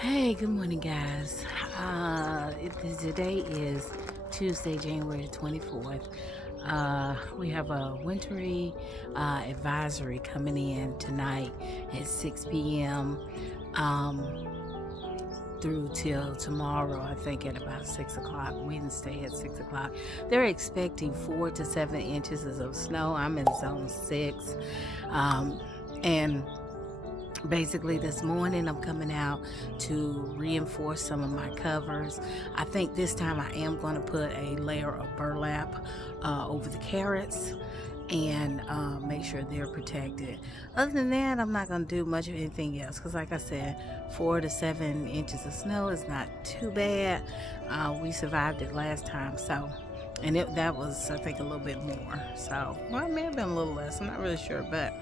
Hey, good morning, guys. Today is Tuesday, January the 24th. We have a wintry advisory coming in tonight at 6 p.m. Um, through till tomorrow, I think at about 6 o'clock, Wednesday at 6 o'clock. They're expecting 4 to 7 inches of snow. I'm in zone 6. And basically this morning I'm coming out to reinforce some of my covers. I think this time I am going to put a layer of burlap over the carrots and make sure they're protected. Other than that, I'm not going to do much of anything else because like I said, 4 to 7 inches of snow is not too bad. We survived it last time, so and that was, I think, a little bit more. So, well, it may have been a little less. I'm not really sure, but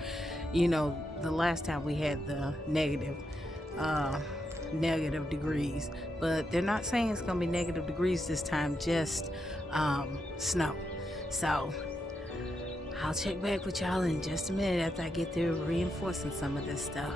the last time we had the uh, negative degrees, but they're not saying it's gonna be negative degrees this time. Just snow. So I'll check back with y'all in just a minute after I get through reinforcing some of this stuff.